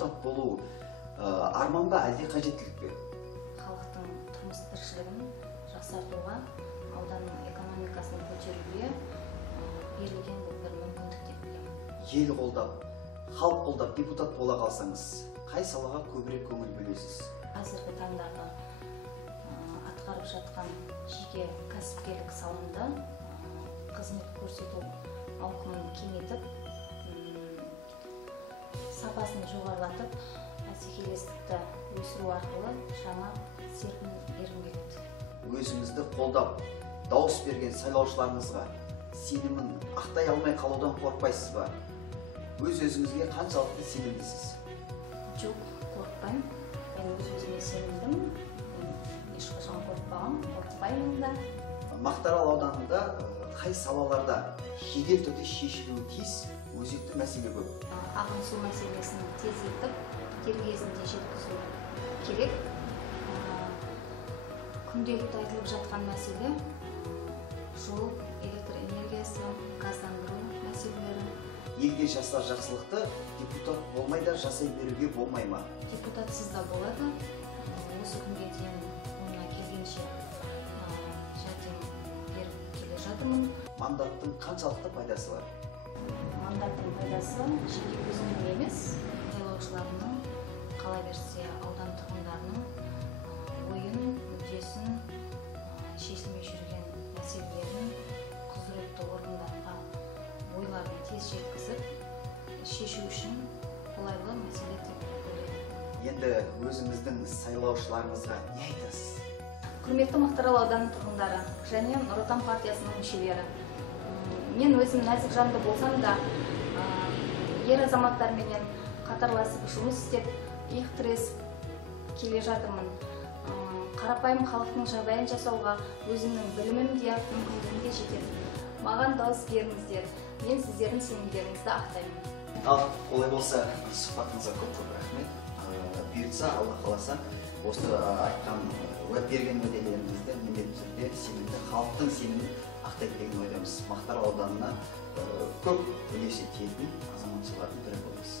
депутат болуу арман ба, әлде қажеттілік пе? Халықтың тұрмыс тіршілігін жақсартуға, ауданның экономикасын көтеруге берілген бұл бір мүмкіндік деп білемін. Ел қолдап, халық қолдап депутат бола қалсаңыз, қай салаға көбірек көңіл бөлесіз? Қазіргі таңдағы атқарып жатқан жеке кәсіпкерлік саласында қызмет көрсету ауқымын кеңейтіп, сапасын жоғарылатып, бәсекелестікті өсіру арқылы жаңа серпін бергім. Өзіңізді қолдап, дауыс берген сайлаушыларыңызға сенімін ақтай алмай қалудан қорықпайсыз ба? Өз-өзіңізге қаншалықты сенімдісіз? Жоқ, қорықпаймын. Мен өз-өзіме сенімдім. Ешқашан қорықпаймын да. Мақтаарал ауданында қай салаларда жедел түрде шешілуі тиіс өзекті мәселе көп? Ағын су мәселесін тездетіп, дер кезінде жеткізу керек. Күнделікті айтылып жатқан мәселе жол, электр энергиясы, газдандыру мәселелері. Елге жасар жақсылықты депутат болмай да жасай беруге болмай ма? Депутатсыз да болады. Осы күнге дейін қолымнан келгенше жәрдем беріп келе жатырмын. Мандаттың қаншалықты пайдасы бар? Мандаттың пайдасы жеке өзімнің емес, сайлаушыларымның, қала берсе аудан тұрғындарының ойын, мүддесін, шешілмей жүрген мәселелерін құзыретті органдарға ойларын тез жеткізіп, шешу үшін қолайлы мәселе деп ойлаймын. Енді өзіңіздің сайлаушыларыңызға не айтасыз? Құрметті Мақтаарал ауданының тұрғындары және Нұр Отан партиясының мүшелері. Мен өзім нәзік жанды болсам да, ер азаматтарменен қатарласып жұмыс істеп, иық тіресіп келе жатырмын. Қарапайым халықтың жағдайын жасауға өзімнің білімім де, мүмкіндігім де жетеді. Маған дауыс беріңіздер. Мен сіздердің сенімдеріңізді ақтаймын. Ал, олай болса, сұхбатыңызға көп рахмет. Бұйыртса, Алла қаласа, осы айтқан берген уәделеріңізді міндетті түрде сенімді, халықтың сенімін ақтайды деген ойдамыз. Мақтаарал ауданына көп үлесі тиетін азаматшылардың бірі болыңыз.